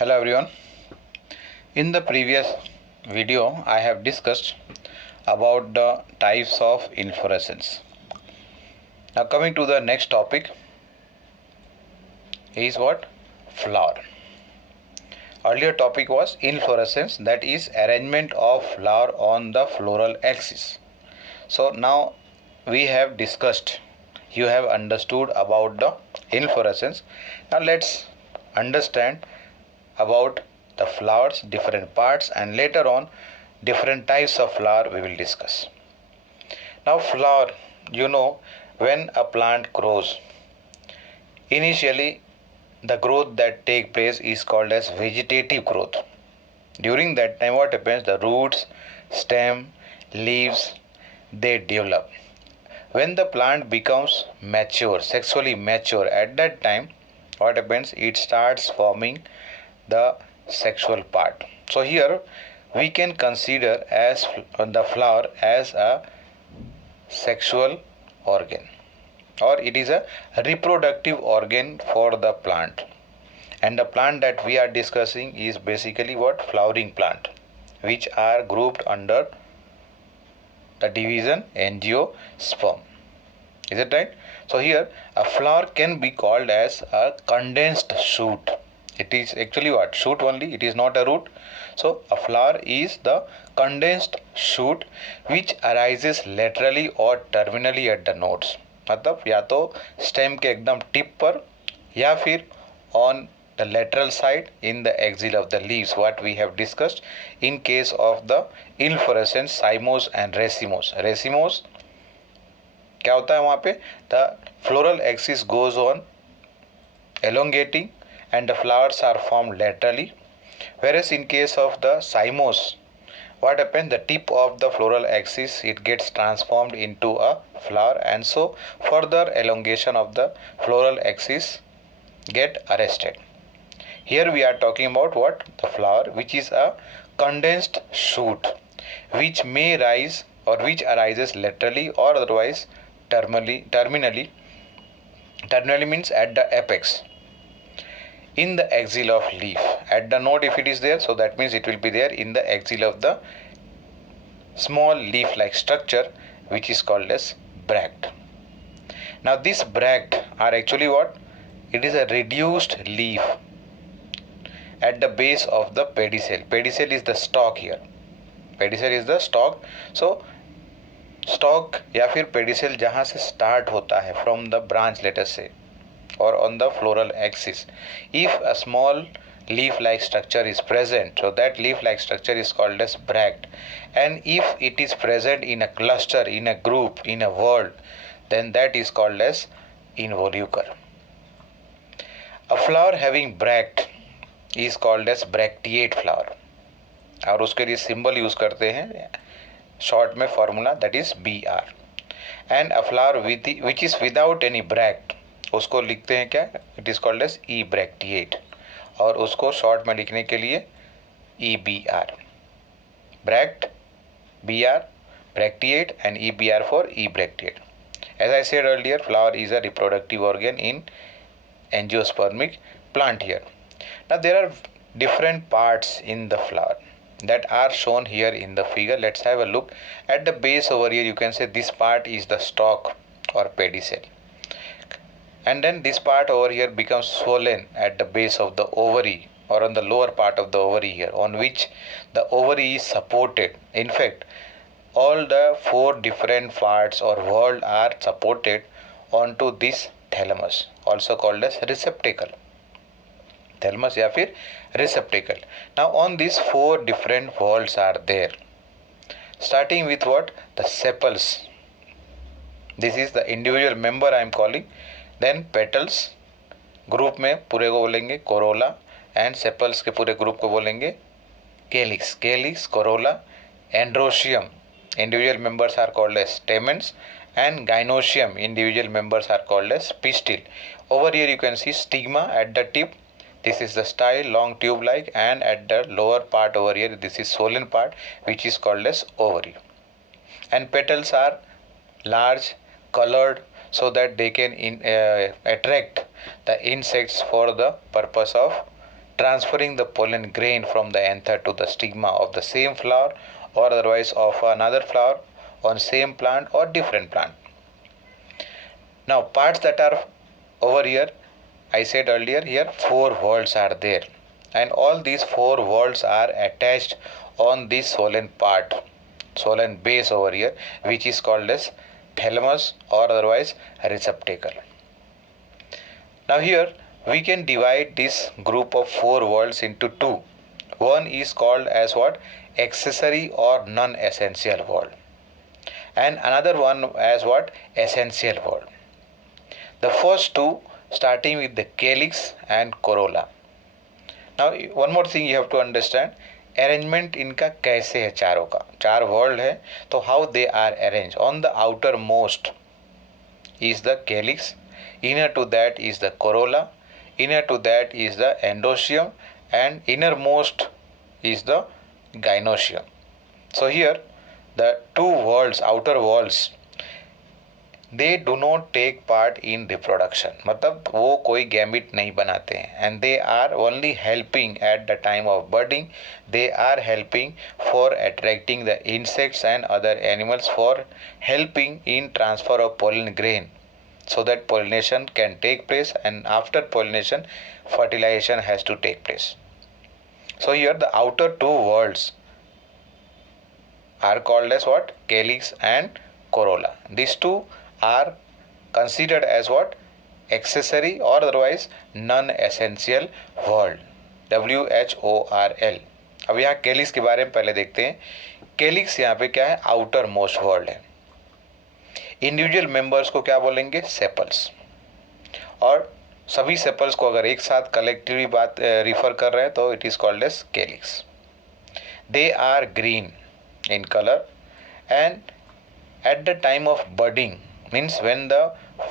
Hello everyone. In the previous video, I have discussed about the types of inflorescence. Now coming to the next topic is what? Flower. Earlier topic was inflorescence, that is arrangement of flower on the floral axis. So now we have discussed, you have understood about the inflorescence. Now let's understand about the flowers, different parts, and later on different types of flower we will discuss. Now flower, when a plant grows, initially the growth that take place is called as vegetative growth. During that time what happens, the roots, stem, leaves, they develop. When the plant becomes mature, sexually mature, at that time what happens, it starts forming the sexual part. So here we can consider as the flower as a sexual organ, or it is a reproductive organ for the plant. And the plant that we are discussing is basically what? Flowering plant, which are grouped under the division angiosperm. Is it right? So here a flower can be called as a condensed shoot. It is actually what? Shoot only, it is not a root. So a flower is the condensed shoot which arises laterally or terminally at the nodes. मतलब या तो stem के एकदम tip पर या फिर on the lateral side in the axil of the leaves, what we have discussed in case of the inflorescence cymose and racemose. Racemose क्या होता है वहाँ पे? The floral axis goes on elongating and the flowers are formed laterally, whereas in case of the cymose, what happens, the tip of the floral axis, it gets transformed into a flower, and so further elongation of the floral axis get arrested. Here we are talking about what? The flower, which is a condensed shoot which may rise or which arises laterally or otherwise terminally means at the apex in the axil of leaf. At the node if it is there, so that means it will be there in the axil of the small leaf like structure which is called as bract. Now this bract are actually what? It is a reduced leaf at the base of the pedicel. Pedicel is the stalk here. Pedicel is the stalk. So stalk या फिर pedicel जहाँ से start होता है from the branch, let us say, or on the floral axis, if a small leaf-like structure is present, so that leaf-like structure is called as bract. And if it is present in a cluster, in a group, in a whorl, then that is called as involucre. A flower having bract is called as bracteate flower, और उसके लिए symbol use करते हैं short में formula, that is Br. And a flower which is without any bract, उसको लिखते हैं क्या? It is called as ebracteate, और उसको शॉर्ट में लिखने के लिए E B R. Bract, B R, bracteate, and E B R for ebracteate. As I said earlier, flower is a reproductive organ in angiospermic plant here. Now there are different parts in the flower that are shown here in the figure. Let's have a look at the base over here. You can say this part is the stalk or pedicel. And then this part over here becomes swollen at the base of the ovary or on the lower part of the ovary here, on which the ovary is supported. In fact, all the four different parts or whorl are supported onto this thalamus, also called as receptacle. Thalamus या फिर receptacle. Now on these four different whorls are there. Starting with what? The sepals. This is the individual member I am calling. Then petals, group में पूरे को बोलेंगे Corolla, and sepals के पूरे group को बोलेंगे calyx. Calyx, corolla, androecium, individual members are called as stamens, and gynoecium, individual members are called as pistil. Over here you can see stigma at the tip. This is the style, long tube like, and at the lower part over here this is swollen part which is called as ovary. And petals are large, colored, so that they can attract the insects for the purpose of transferring the pollen grain from the anther to the stigma of the same flower or otherwise of another flower on same plant or different plant. Now parts that are over here, I said earlier here 4 whorls are there, and all these 4 whorls are attached on this swollen part, swollen base over here, which is called as thalamus or otherwise receptacle. Now here we can divide this group of 4 whorls into 2. One is called as what? Accessory or non-essential whorl, and another one as what? Essential whorl. The first two starting with the calyx and corolla. Now one more thing you have to understand, arrangement इनका कैसे है, चारों का 4 whorl है तो how they are arrange. On the outermost is the calyx, inner to that is the corolla, inner to that is the endoecium, and innermost is the gynoecium. So here the 2 walls, outer walls, they do not take part in reproduction, मतलब वो कोई gamete नहीं बनाते हैं, and they are only helping at the time of budding. They are helping for attracting the insects and other animals, for helping in transfer of pollen grain so that pollination can take place, and after pollination fertilization has to take place. So here the outer 2 walls are called as what? Calyx and corolla. These two are considered as what? Accessory or otherwise non-essential whorl, WHORL. अब यहाँ calyx के बारे में पहले देखते हैं. Calyx यहाँ पे क्या है? आउटर मोस्ट whorl है. इंडिविजुअल मेंबर्स को क्या बोलेंगे? सेपल्स. और सभी सेपल्स को अगर एक साथ कलेक्टिवली बात रिफर कर रहे हैं तो it is called as calyx. They are green in color, and at the time of budding, means when the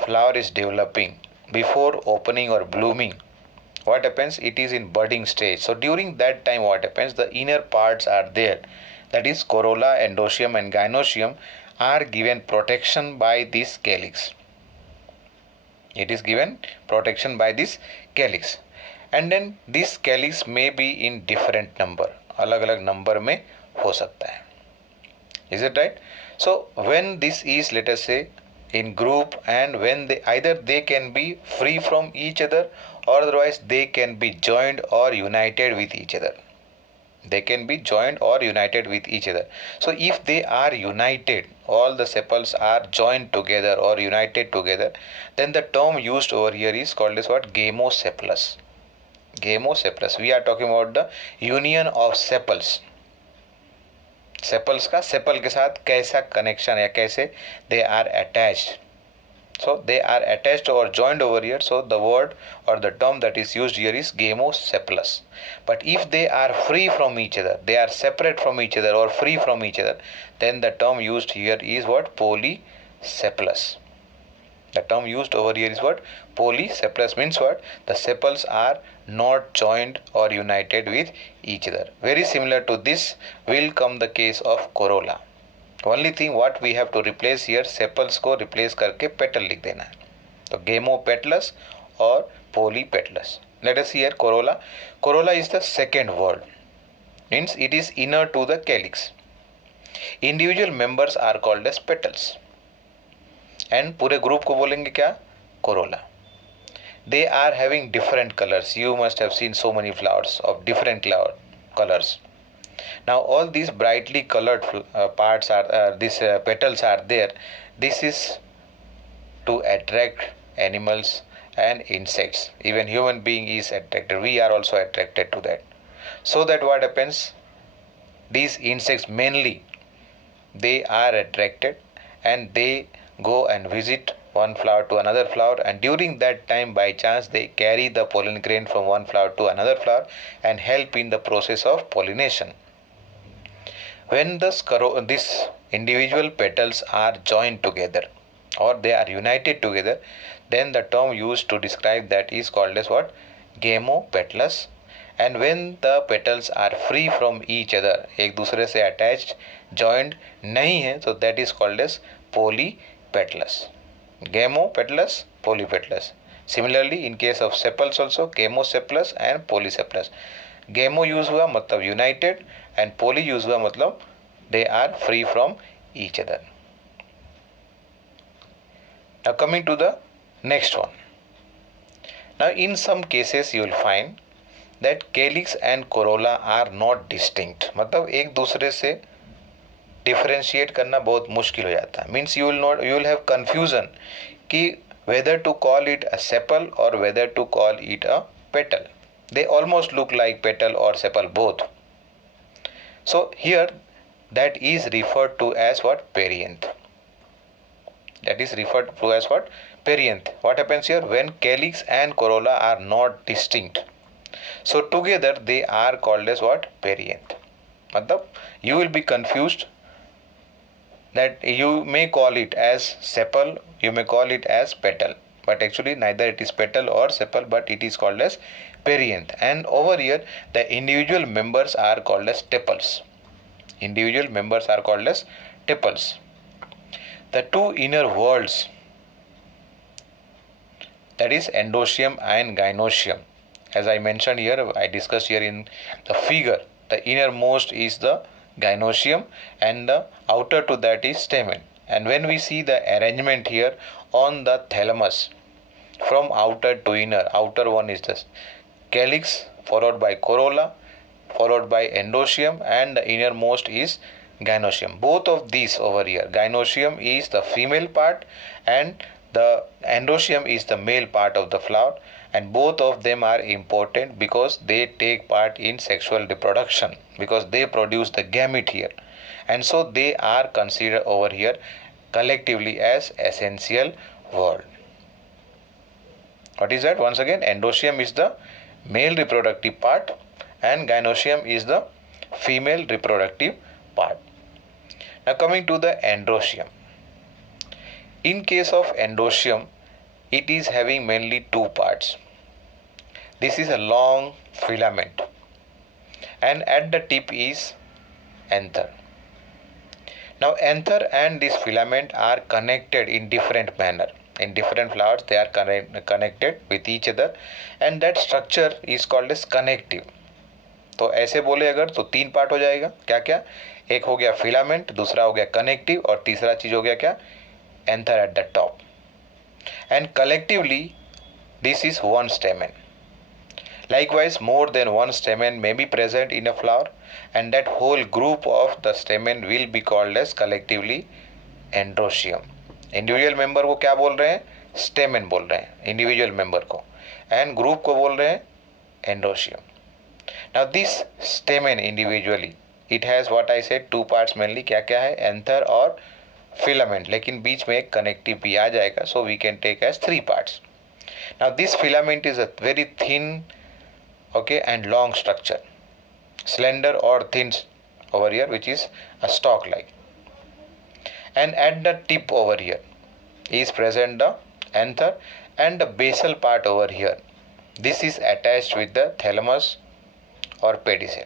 flower is developing, before opening or blooming, what happens? It is in budding stage. So during that time what happens? The inner parts are there, that is corolla, endoecium and gynoecium are given protection by this calyx. It is given protection by this calyx, and then this calyx may be in different number, अलग अलग number में हो सकता है. Is it right? So when this is, let us say, in group, and when they can be free from each other or otherwise they can be joined or united with each other. They can be joined or united with each other. So if they are united, all the sepals are joined together or united together, then the term used over here is called as what? Gamosepalous. Gamosepalous. We are talking about the union of sepals. Sepals का sepal के साथ कैसा connection है, कैसे they are attached. So they are attached or joined over here. So the word or the term that is used here is gamosepalous. But if they are free from each other, they are separate from each other or free from each other, then the term used here is what? Polysepalous. The term used over here is what? Polycephalous. Means what? The sepals are not joined or united with each other. Very similar to this will come the case of corolla. Only thing what we have to replace here, sepals को replace करके petal लिख देना है. तो gamopetalous और polypetalous. Let us see here corolla. Corolla is the second word. Means it is inner to the calyx. Individual members are called as petals. And पूरे group को बोलेंगे क्या? Corolla. They are having different colours. You must have seen so many flowers of different colours. Now all these brightly coloured parts are this petals are there. This is to attract animals and insects. Even human being is attracted. We are also attracted to that. So that what happens? These insects mainly, they are attracted and they go and visit one flower to another flower, and during that time by chance they carry the pollen grain from one flower to another flower and help in the process of pollination. When these individual petals are joined together or they are united together, then the term used to describe that is called as what? Gamopetalous. And when the petals are free from each other, एक दूसरे से attached, joined नहीं है, so that is called as polypetalous. Gamopetalous, polypetalous. Similarly, in case of sepals also, gamosepalous and polysepalous. Gamo use हुआ मतलब united and poly use हुआ मतलब they are free from each other. Now coming to the next one. Now in some cases you will find that calyx and corolla are not distinct. मतलब एक दूसरे से differentiate करना बहुत मुश्किल हो जाता है. Means you will have confusion कि whether to call it a sepal or whether to call it a petal. They almost look like petal or sepal both. So here that is referred to as what? Perianth. That is referred to as what? Perianth. What happens here? When calyx and corolla are not distinct, so together they are called as what? Perianth. मतलब you will be confused that you may call it as sepal, you may call it as petal, but actually neither it is petal or sepal, but it is called as perianth. And over here the individual members are called as tepals. Individual members are called as tepals. The two inner walls, that is endoecium and gynoecium, as I mentioned here, I discussed here in the figure, the innermost is the gynoecium and the outer to that is stamen. And when we see the arrangement here on the thalamus, from outer to inner, outer one is the calyx, followed by corolla, followed by endoecium, and the innermost is gynoecium. Both of these over here, gynoecium is the female part and the endoecium is the male part of the flower, and both of them are important because they take part in sexual reproduction, because they produce the gamete here, and so they are considered over here collectively as essential word. What is that? Once again, endoecium is the male reproductive part and gynoecium is the female reproductive part. Now coming to the endoecium. In case of endoecium, it is having mainly two parts. This is a long filament and at the tip is anther. Now anther and this filament are connected in different manner. In different flowers they are connected with each other and that structure is called as connective. तो ऐसे बोले अगर तो तीन part हो जाएगा. क्या क्या? एक हो गया फिलामेंट, दूसरा हो गया कनेक्टिव और तीसरा चीज हो गया क्या? Anther at the top. And collectively this is one stamen. Likewise, more than one stamen may be present in a flower and that whole group of the stamen will be called as collectively androecium. Individual member को क्या बोल रहे हैं? Stamen बोल रहे हैं individual member को, and group को बोल रहे हैं androecium. Now this stamen individually, it has what I said two parts mainly. क्या क्या है? Anther और filament, लेकिन बीच में एक connective भी आ जाएगा, so we can take as three parts. Now this filament is a very thin, okay, and long structure, slender or thin over here, which is a stalk like, and at the tip over here is present the anther and the basal part over here. This is attached with the thalamus or pedicel.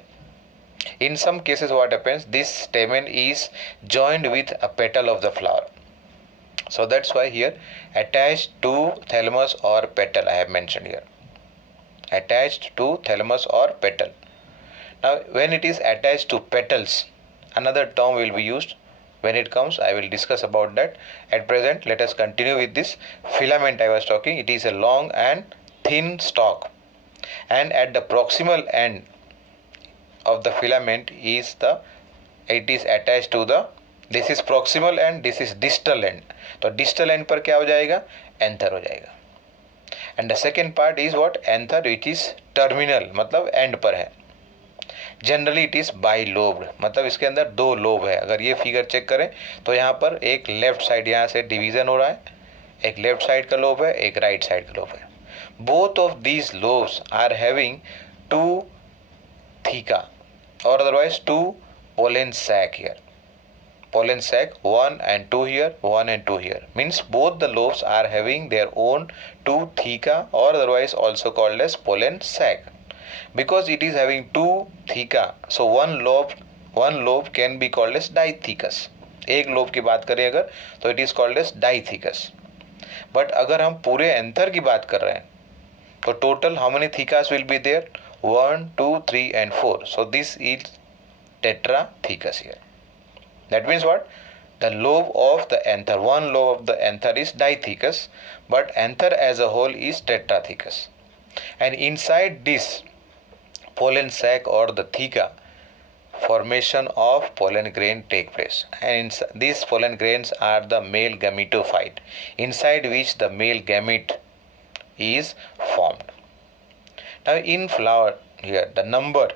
In some cases what happens, this stamen is joined with a petal of the flower, so that's why here attached to thalamus or petal I have mentioned here, attached to thalamus or petal. Now when it is attached to petals, another term will be used. When it comes, I will discuss about that. At present, let us continue with this filament I was talking. It is a long and thin stalk, and at the proximal end of the filament is it is attached to the, this is proximal end, this is distal end. तो distal end पर क्या हो जाएगा? Anther हो जाएगा. And the second part is what? Anther, which is terminal, मतलब end पर है. Generally it is by lobed, मतलब इसके अंदर दो लोब है. अगर ये फिगर चेक करें तो यहाँ पर एक लेफ्ट साइड यहाँ से डिवीजन हो रहा है, एक लेफ्ट साइड का लोब है, एक राइट साइड का लोब है. Both of these lobes are having two theca or otherwise two pollen sac here. Pollen sac 1 and 2 here, 1 and 2 here. Means both the lobes are having their own two theca or otherwise also called as pollen sac. Because it is having two theca, so one lobe can be called as dithecous. एक lobe की बात करें अगर तो it is called as dithecous. But अगर हम पूरे anther की बात कर रहे हैं तो total how many thecas will be there, 1 2 3 and 4. So this is tetrathecus here. That means what? The lobe of the anther, one lobe of the anther is dithecus, but anther as a whole is tetrathecus. And inside this pollen sac or the theca, formation of pollen grain take place. And these pollen grains are the male gametophyte, inside which the male gamete is formed. Now in flower here, the number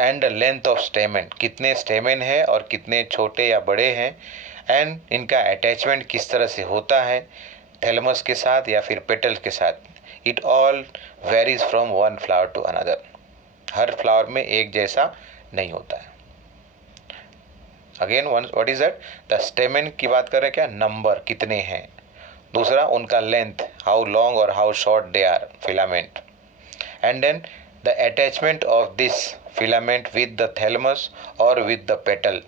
and length of stamen, कितने stamen है और कितने छोटे या बड़े हैं, and इनका attachment किस तरह से होता है थैलेमस के साथ या फिर पेटल्स के साथ, it all varies from one flower to another. हर फ्लावर में एक जैसा नहीं होता है. Again one what is that, the stamen की बात कर रहे हैं क्या, नंबर कितने हैं. दूसरा उनका लेंथ, हाउ लॉन्ग और how short they are filament. And then the attachment of this filament with the thalamus or with the petal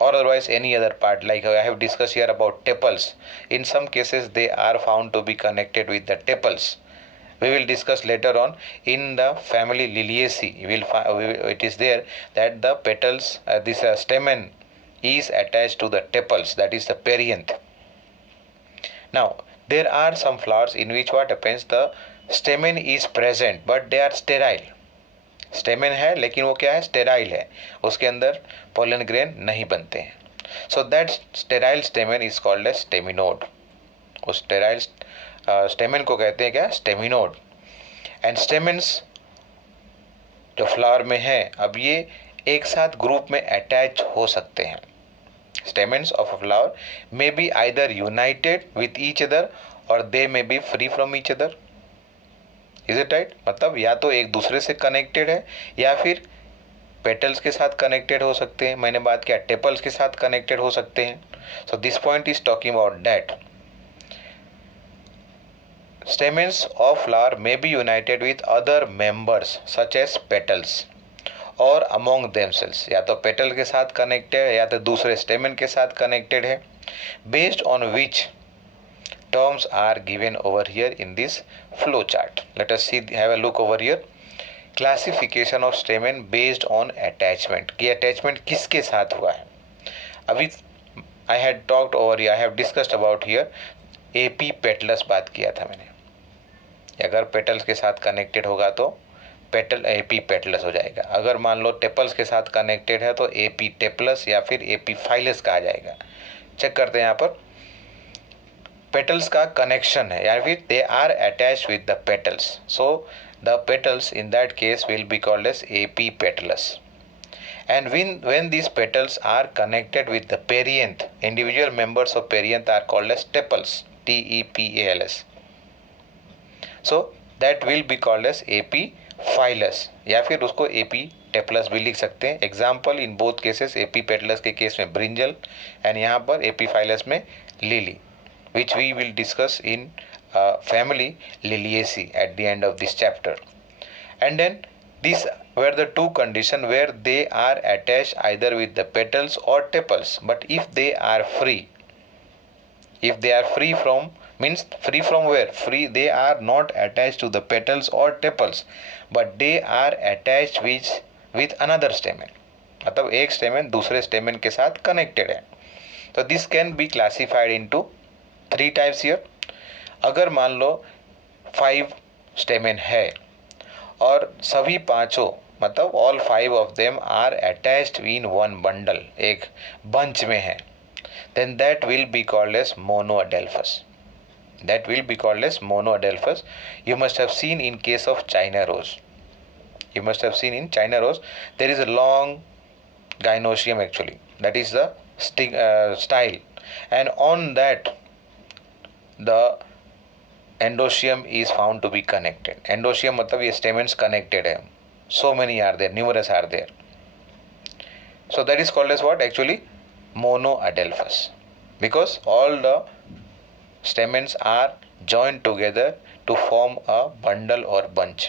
or otherwise any other part, like I have discussed here about tepals. In some cases they are found to be connected with the tepals. We will discuss later on. In the family Liliaceae it is there that the petals, this stamen is attached to the tepals, that is the perianth. Now there are some flowers in which what happens, the stamen is present but they are sterile. Stamen है लेकिन वो क्या है, sterile है, उसके अंदर pollen grain नहीं बनते हैं. So that sterile stamen is called as staminode. उस स्टेराइल स्टेमेन को कहते हैं क्या, स्टेमिनोड. एंड स्टेमेन्स जो फ्लावर में है, अब ये एक साथ ग्रुप में अटैच हो सकते हैं. Stamens of a flower may be either united with each other or they may be free from each other. Is it right, मतलब या तो एक दूसरे से कनेक्टेड है या फिर पेटल्स के साथ कनेक्टेड हो सकते हैं. मैंने बात किया टेपल्स के साथ कनेक्टेड हो सकते हैं. So this point is talking about that stamens of flower may be united with other members such as petals or among themselves. या तो पेटल के साथ कनेक्टेड है या तो दूसरे स्टेमेन के साथ कनेक्टेड है. Based on which terms are given over here in this flow chart. Let us see, have a look over here. Classification of stamen based on attachment. कि attachment किसके साथ हुआ है. अभी I had talked over here, I have discussed about here epipetalous बात किया था मैंने. अगर पेटल्स के साथ कनेक्टेड होगा तो पेटल एपीपेटलस हो जाएगा. अगर मान लो टेपल्स के साथ कनेक्टेड है तो एपीटेपलस या फिर एपीफाइलस कहा जाएगा. चेक करते हैं यहाँ पर पेटल्स का कनेक्शन है या फिर they are attach with the petals. So the petals in that case will be called as epipetalous. And when these petals are connected with the perianth, individual members of perianth are called as tepals, tepals. So that will be called as epiphyllous या फिर उसको एपीटेपलस भी लिख सकते हैं. Example in both cases, epipetalous के case में brinjal and यहाँ पर एपीफाइलस में lily, which we will discuss in family Liliaceae at the end of this chapter. And then these were the two conditions where they are attached either with the petals or tepals. But if they are free from, means free from where, free, they are not attached to the petals or tepals but they are attached with another stamen. मतलब एक stamen दूसरे stamen के साथ connected है. तो this can be classified into 3 types here. अगर मान लो 5 stamen है और सभी पांचों मतलब all 5 of them are attached in one bundle, एक बंच में है, then that will be called as monadelphous. That will be called as monoadelphous. You must have seen in case of China rose. You must have seen in China rose there is a long gynoecium actually. That is the style, and on that the endoecium is found to be connected. Endoecium मतलब ये stamens connected है. So many are there, numerous are there. So that is called as what actually monoadelphous, because all the stamens are joined together to form a bundle or bunch.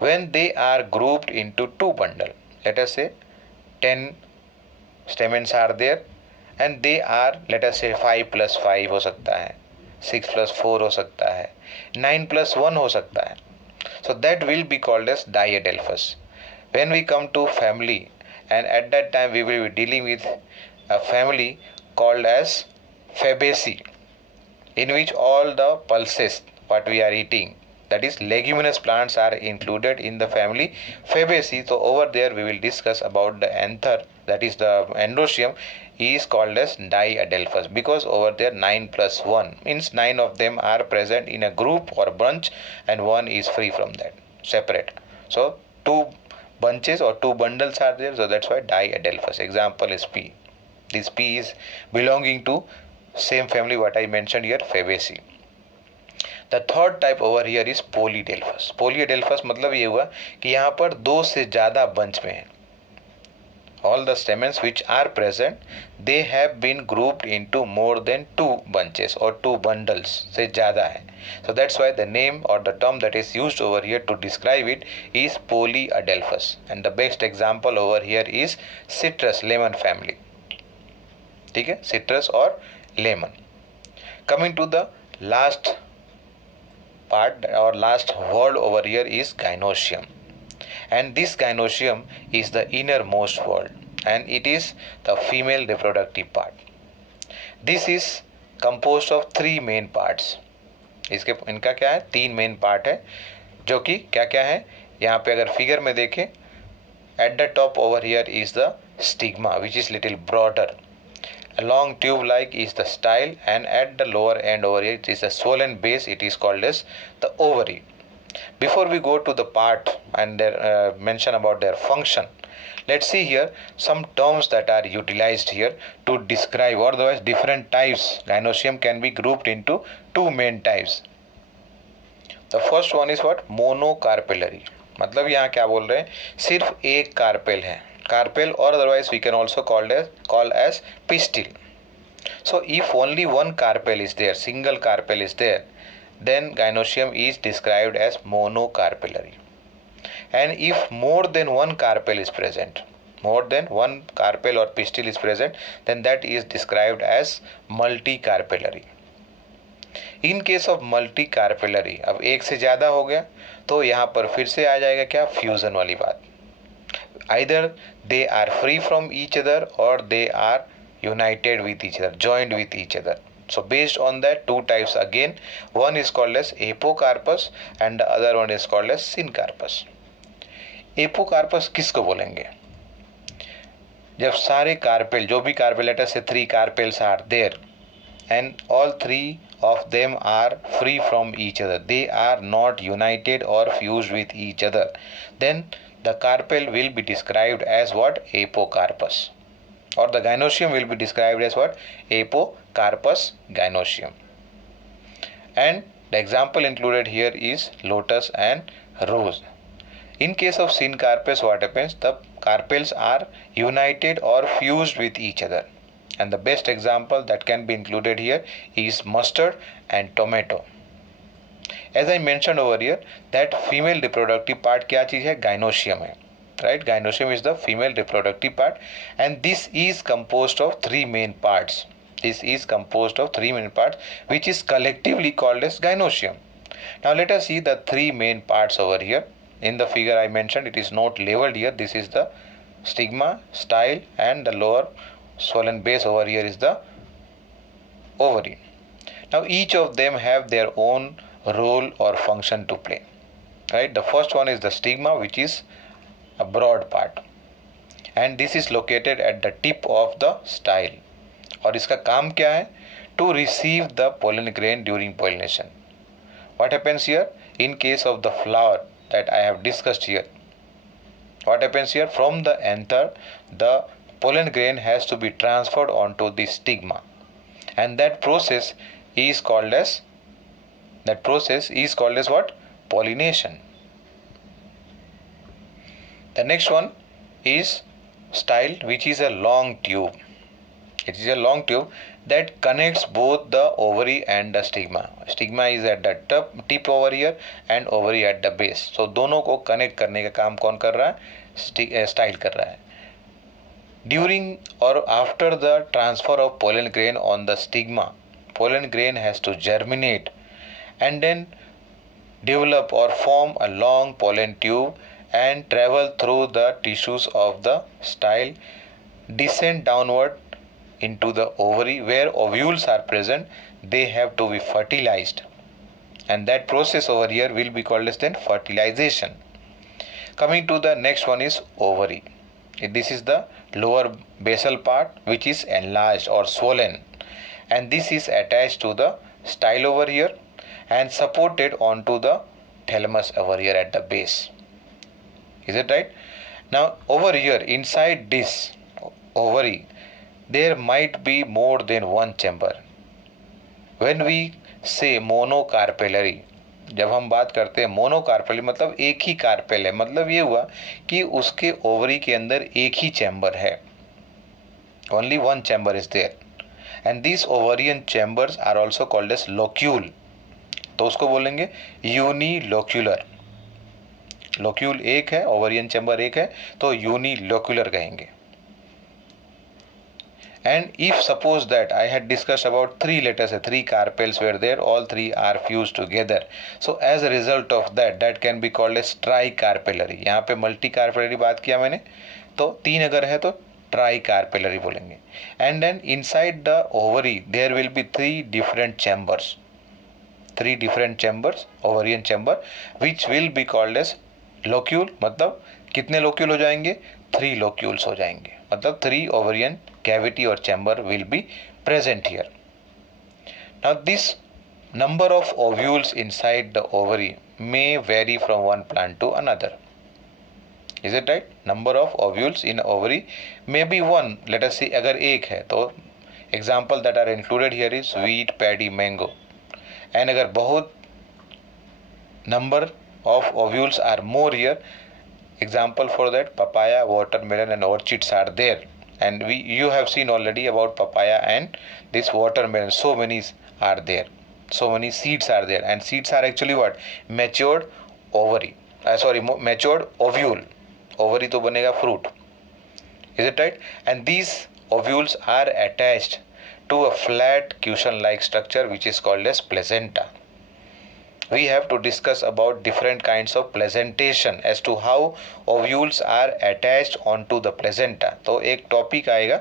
When they are grouped into 2 bundles, let us say 10 stamens are there and they are, let us say 5 plus 5 हो सकता है, 6+4 हो सकता है, 9+1 हो सकता है. So that will be called as diadelphous. When we come to family, and at that time we will be dealing with a family called as Fabaceae, in which all the pulses what we are eating, that is leguminous plants, are included in the family Fabaceae. So over there we will discuss about the anther, that is the androecium, is called as diadelphous, because over there 9+1 means 9 of them are present in a group or bunch, and one is free from that, separate. So two bunches or two bundles are there, so that's why diadelphous. Example is P. This P is belonging to same family what I mentioned here, Fabaceae. The third type over here is polydelphous. Polydelphous मतलब ये हुआ कि यहाँ पर दो से ज़्यादा bunch में है. All the stamens which are present, they have been grouped into more than two bunches or two bundles से ज़्यादा है. So that's why the name or the term that is used over here to describe it is polyadelphous. And the best example over here is citrus, lemon family. ठीक है, citrus or lemon. Coming to the last part or last word over here is gynoecium, and this gynoecium is the innermost word, and it is the female reproductive part. This is composed of three main parts. इसके इनका क्या है, तीन main part है, जो कि क्या क्या है यहाँ पे अगर फिगर में देखें, at the top over here is the stigma which is little broader. A long tube like is the style, and at the lower end over here it is the swollen base, it is called as the ovary. Before we go to the part and their mention about their function, let's see here some terms that are utilized here to describe, or otherwise different types. Gynoecium can be grouped into two main types. The first one is what, monocarpellary. मतलब यहाँ क्या बोल रहे हैं, सिर्फ एक carpel है, carpel, or otherwise we can also call as pistil. So if only one carpel is there, single carpel is there, then gynoecium is described as monocarpellary. And if more than one carpel is present, more than one carpel or pistil is present, then that is described as multicarpellary. In case of multicarpellary, अब एक से ज़्यादा हो गया तो यहाँ पर फिर से आ जाएगा क्या, फ्यूजन वाली बात. Either they are free from each other or they are united with each other, joined with each other. So based on that, two types again, one is called as apocarpus and the other one is called as syncarpus. Apocarpus किसको बोलेंगे, जब सारे carpel, जो भी carpel, late us say 3 carpels are there and all 3 of them are free from each other, they are not united or fused with each other, then the carpel will be described as what, apocarpus, or the gynoecium will be described as what, apocarpus gynoecium. And the example included here is lotus and rose. In case of syncarpus, what happens, the carpels are united or fused with each other, and the best example that can be included here is mustard and tomato. As I mentioned over here, that female reproductive part क्या चीज़ है, gynoecium है, right? Gynoecium is the female reproductive part, and this is composed of 3 main parts. This is composed of 3 main parts, which is collectively called as gynoecium. Now let us see the 3 main parts over here. In the figure I mentioned, it is not labeled here. This is the stigma, style, and the lower swollen base over here is the ovary. Now each of them have their own role or function to play, right? The first one is the stigma, which is a broad part, and this is located at the tip of the style. और इसका काम क्या है, to receive the pollen grain during pollination. What happens here in case of the flower that I have discussed here? What happens here, from the anther the pollen grain has to be transferred onto the stigma, and that process is called as what, pollination. The next one is style, which is a long tube. It is a long tube that connects both the ovary and the stigma. Stigma is at the tip over here and ovary at the base. So दोनों को connect करने का काम कौन कर रहा है, style कर रहा है. During or after the transfer of pollen grain on the stigma pollen grain has to germinate and then develop or form a long pollen tube and travel through the tissues of the style, descend downward into the ovary where ovules are present. They have to be fertilized, and that process over here will be called as then fertilization. Coming to the next one is ovary. This is the lower basal part which is enlarged or swollen, and this is attached to the style over here and supported onto the thalamus over here at the base. Is it right? Now over here inside this ovary there might be more than one chamber. When we say monocarpellary, जब हम बात करते हैं मोनोकार्पेल मतलब एक ही carpel है, मतलब ये हुआ कि उसके ओवरी के अंदर एक ही चैम्बर है, only one chamber is there, and this ovarian chambers are also called as locule. तो उसको बोलेंगे यूनिलोक्यूलर. लोक्यूल एक है, ओवरियन चैम्बर एक है, तो यूनिलोक्यूलर कहेंगे. And if suppose that I had discussed about three, let us say three carpels were there, all three are fused together. So as a result of that, that can be called as tricarpellary. यहाँ पे multicarpellary बात किया मैंने, तो तीन अगर है तो tricarpellary बोलेंगे. And then inside the ovary there will be three different chambers, ovarian chamber, which will be called as locule. मतलब कितने locule हो जाएंगे? 3 locules हो जाएंगे, मतलब 3 ovarian cavity or chamber will be present here. Now this number of ovules inside the ovary may vary from one plant to another. Is it right? Number of ovules in ovary may be one. Let us see अगर एक है तो example that are included here is wheat, paddy, mango. And अगर बहुत number of ovules are more here, example for that papaya, watermelon and orchids are there. And you have seen already about papaya and this watermelon. So many are there. So many seeds are there. And seeds are actually what? Matured ovary. Matured ovule. Ovary to banega fruit. Is it right? And these ovules are attached to a flat cushion-like structure which is called as placenta. We have to discuss about different kinds of placentation as to how ovules are attached onto the placenta. तो एक topic आएगा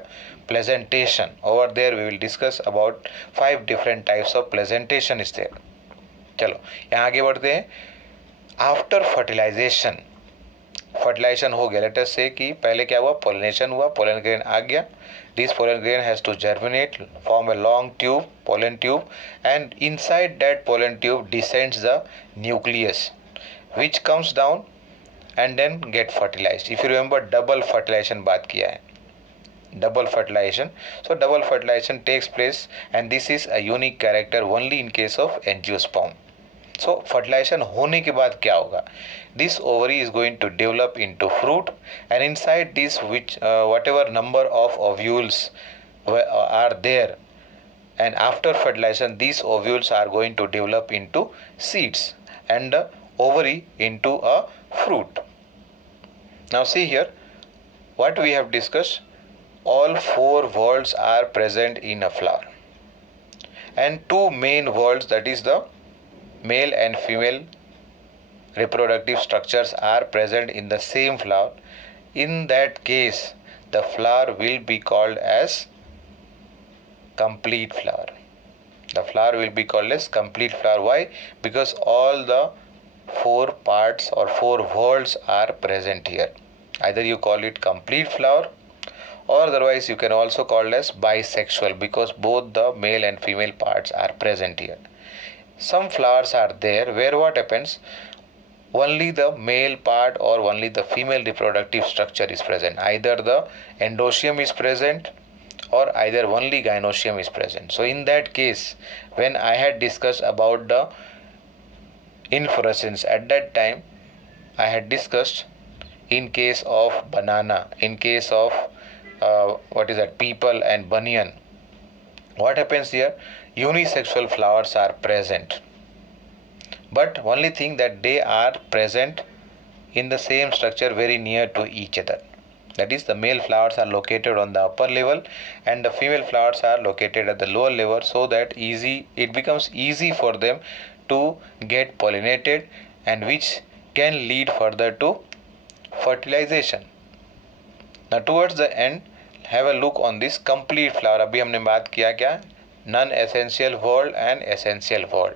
placentation. Over there we will discuss about 5 different types of placentation is there. चलो यहाँ आगे बढ़ते हैं. After fertilization हो गया. Let us say कि पहले क्या हुआ? Pollination हुआ, pollen grain आ गया. This pollen grain has to germinate, form a long tube, pollen tube, and inside that pollen tube descends the nucleus, which comes down and then get fertilized. If you remember, double fertilization बात किया है. Double fertilization. So double fertilization takes place, and this is a unique character only in case of angiosperm. So fertilization होने के बाद क्या होगा? This ovary is going to develop into fruit, and inside this whatever number of ovules are there, and after fertilization these ovules are going to develop into seeds and the ovary into a fruit. Now see here what we have discussed. All 4 whorls are present in a flower, and 2 main whorls, that is the male and female reproductive structures, are present in the same flower. In that case the flower will be called as complete flower. The flower will be called as complete flower. Why? Because all the 4 parts or 4 whorls are present here. Either you call it complete flower, or otherwise you can also call it as bisexual, because both the male and female parts are present here. Some flowers are there where what happens? Only the male part or only the female reproductive structure is present. Either the endoecium is present or either only gynoecium is present. So in that case, when I had discussed about the inflorescence, at that time I had discussed in case of banana, in case of peepal and banyan, what happens here? Unisexual flowers are present, but only thing that they are present in the same structure very near to each other. That is, the male flowers are located on the upper level and the female flowers are located at the lower level, so that it becomes easy for them to get pollinated, and which can lead further to fertilization. Now towards the end, have a look on this complete flower. अभी हमने बात किया क्या, non essential whorl and essential whorl.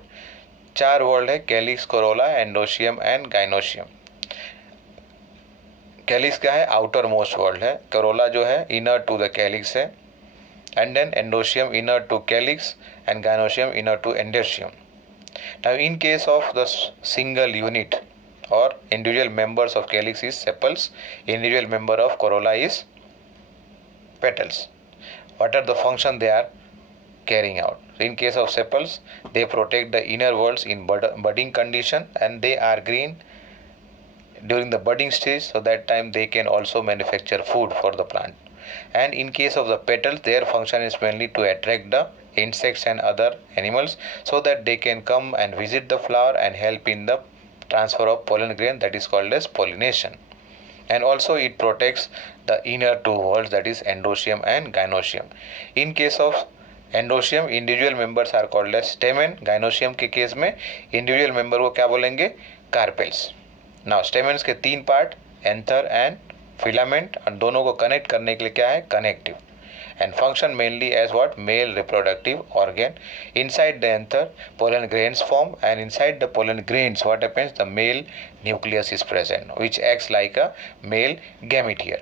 4 whorl है, calyx, corolla, androecium and gynoecium. Calyx क्या है, outermost whorl है. Corolla जो है इनर टू द कैलिक्स है, and then androecium inner to calyx and gynoecium inner to androecium. Now in case of the single unit or individual members of calyx is sepals, individual member of corolla is petals. What are the function they are carrying out? In case of sepals, they protect the inner worlds in budding condition, and they are green during the budding stage, so that time they can also manufacture food for the plant. And in case of the petals, their function is mainly to attract the insects and other animals, so that they can come and visit the flower and help in the transfer of pollen grain, that is called as pollination. And also it protects the inner 2 worlds, that is endochium and gynoecium. In case of endochium, individual members are called as stamen. gynoecium के case में individual member को क्या बोलेंगे, carpels. Now stamens के 3 part, anther and filament, और दोनों को connect करने के लिए क्या है, connective, and function mainly as what, male reproductive organ. Inside the anther, pollen grains form, and inside the pollen grains what happens, the male nucleus is present, which acts like a male gamete here.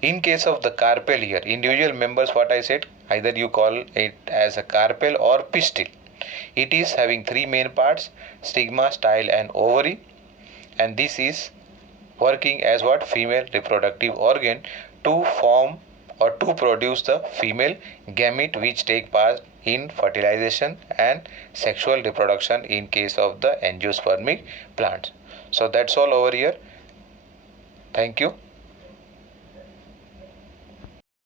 In case of the carpel here, individual members, what I said, either you call it as a carpel or pistil. It is having 3 main parts, stigma, style and ovary, and this is working as what, female reproductive organ to form or to produce the female gamete, which take part in fertilization and sexual reproduction in case of the angiospermic plants. So that's all over here. Thank you.